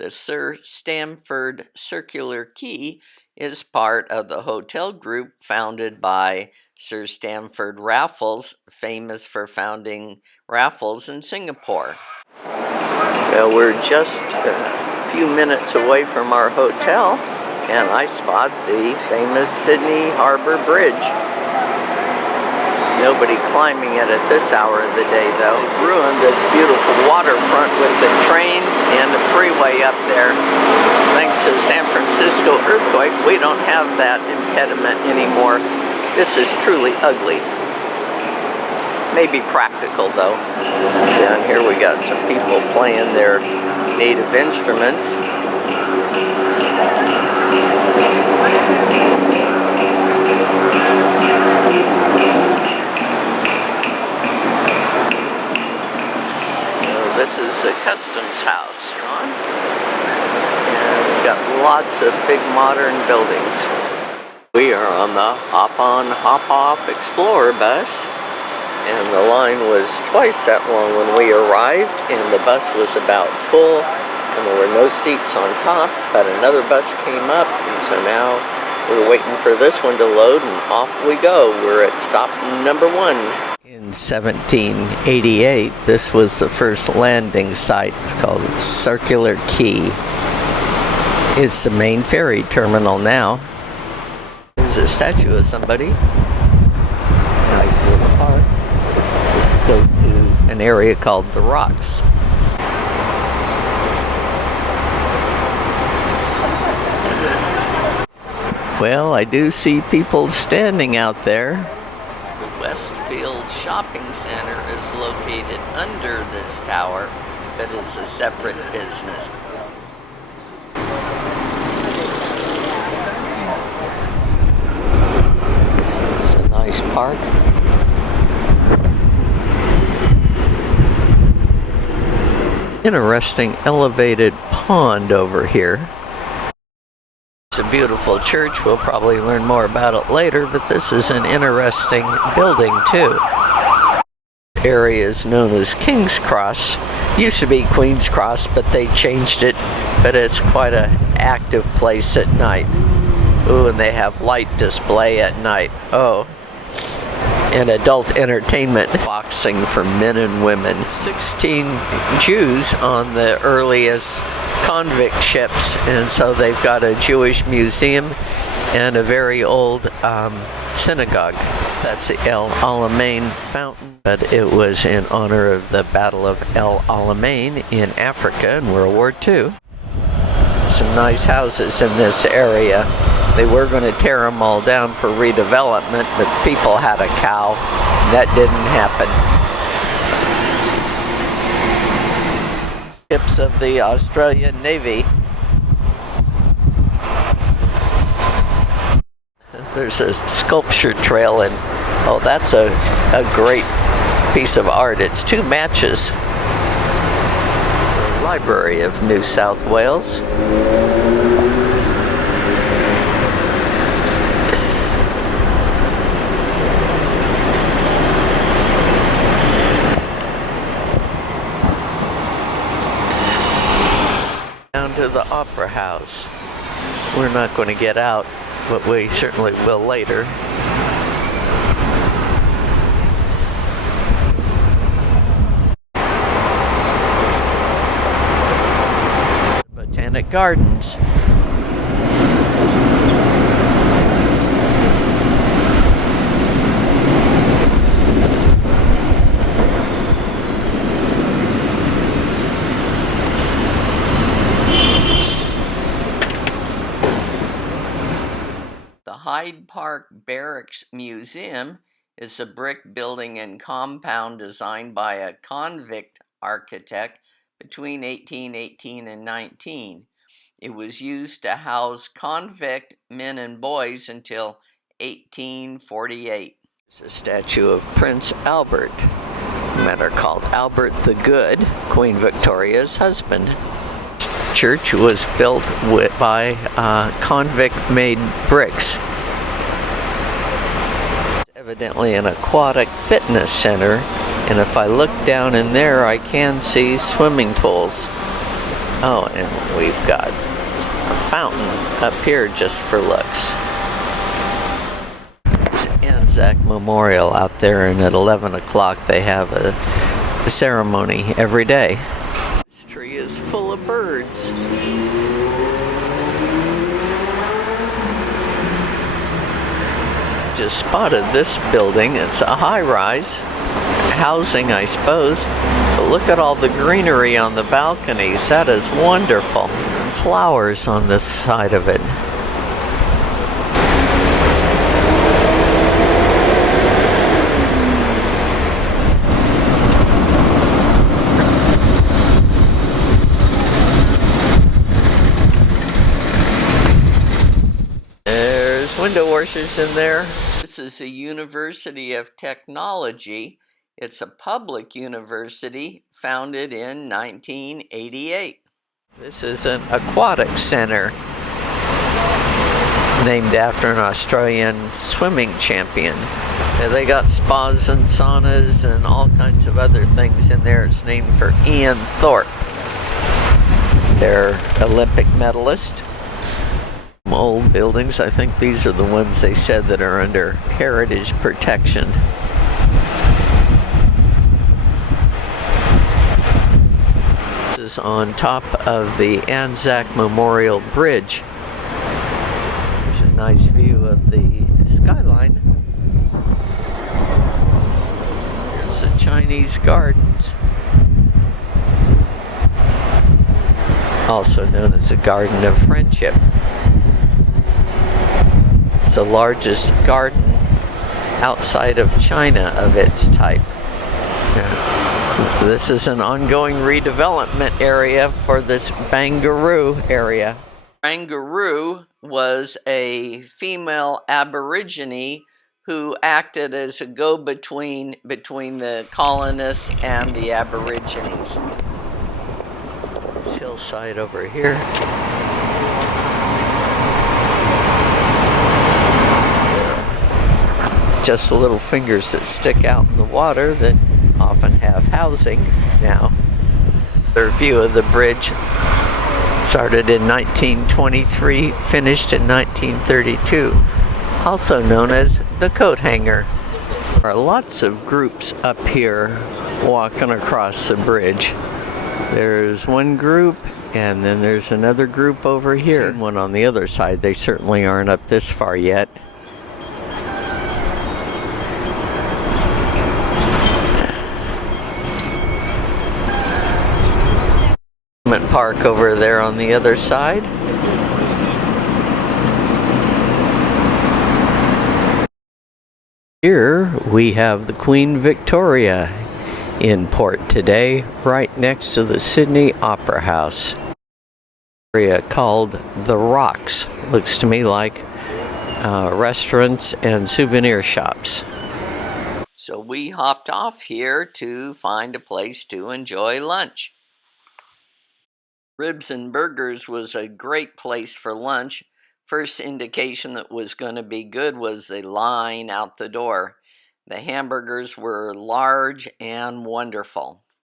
The Sir Stamford Circular Quay is part of the hotel group founded by Sir Stamford Raffles, famous for founding Raffles in Singapore. Well, we're just a few minutes away from our hotel, and I spot the famous Sydney Harbour Bridge. Nobody climbing it at this hour of the day, though. It ruined this beautiful waterfront with the train and the freeway up there. Thanks to the San Francisco earthquake, we don't have that impediment anymore. This is truly ugly. Maybe practical, though. Down here we got some people playing their native instruments. This is a customs house, Ron. And we've got lots of big modern buildings. We are on the Hop-on, Hop-off Explorer bus. And the line was twice that long when we arrived, and the bus was about full, and there were no seats on top, but another bus came up, and so now we're waiting for this one to load, and off we go. We're at stop number 1. In 1788, this was the first landing site. It's called Circular Quay. It's the main ferry terminal now. There's a statue of somebody. Nice little park. This goes to an area called The Rocks. Well, I do see people standing out there. The Westfield Shopping Center is located under this tower, but is a separate business. It's a nice park. Interesting elevated pond over here. It's a beautiful church. We'll probably learn more about it later, but this is an interesting building too. The area is known as King's Cross. Used to be Queen's Cross, but they changed it. But it's quite an active place at night. Ooh, and they have light display at night. Oh. And adult entertainment, boxing for men and women. 16 Jews on the earliest convict ships, and so they've got a Jewish museum and a very old synagogue. That's the El Alamein fountain, but it was in honor of the Battle of El Alamein in Africa in World War II. Some nice houses in this area. They were going to tear them all down for redevelopment, but people had a cow. That didn't happen. Ships of the Australian Navy. There's a sculpture trail, and oh, that's a great piece of art. It's 2 matches. The Library of New South Wales. To the Opera House. We're not going to get out, but we certainly will later. Botanic Gardens. Hyde Park Barracks Museum is a brick building and compound designed by a convict architect between 1818 and 19. It was used to house convict men and boys until 1848. There's a statue of Prince Albert, matter called Albert the Good, Queen Victoria's husband. Church was built by convict-made bricks. Evidently an aquatic fitness center, and if I look down in there, I can see swimming pools. Oh, and we've got a fountain up here just for looks. There's Anzac Memorial out there, and at 11 o'clock they have a ceremony every day. This tree is full of birds. Just spotted this building. It's a high-rise housing, I suppose. But look at all the greenery on the balconies. That is wonderful. And flowers on this side of it. There's window washers in there. This is a University of Technology. It's a public university founded in 1988. This is an aquatic center named after an Australian swimming champion. They got spas and saunas and all kinds of other things in there. It's named for Ian Thorpe. They're Olympic medalist. Old buildings, I think these are the ones they said that are under heritage protection. This is on top of the Anzac Memorial Bridge. There's a nice view of the skyline. There's the Chinese Gardens, also known as the Garden of Friendship. It's the largest garden outside of China of its type. This is an ongoing redevelopment area for this Barangaroo area. Barangaroo was a female aborigine who acted as a go-between between the colonists and the aborigines. This hillside over here. Just little fingers that stick out in the water that often have housing now. Their view of the bridge started in 1923, finished in 1932, also known as the coat hanger. There are lots of groups up here walking across the bridge. There's one group, and then there's another group over here. Seen one on the other side. They certainly aren't up this far yet. Park over there on the other side. Here we have the Queen Victoria in port today, right next to the Sydney Opera House. Area called The Rocks. Looks to me like restaurants and souvenir shops. So we hopped off here to find a place to enjoy lunch. Ribs and Burgers was a great place for lunch. First indication that was going to be good was the line out the door. The hamburgers were large and wonderful.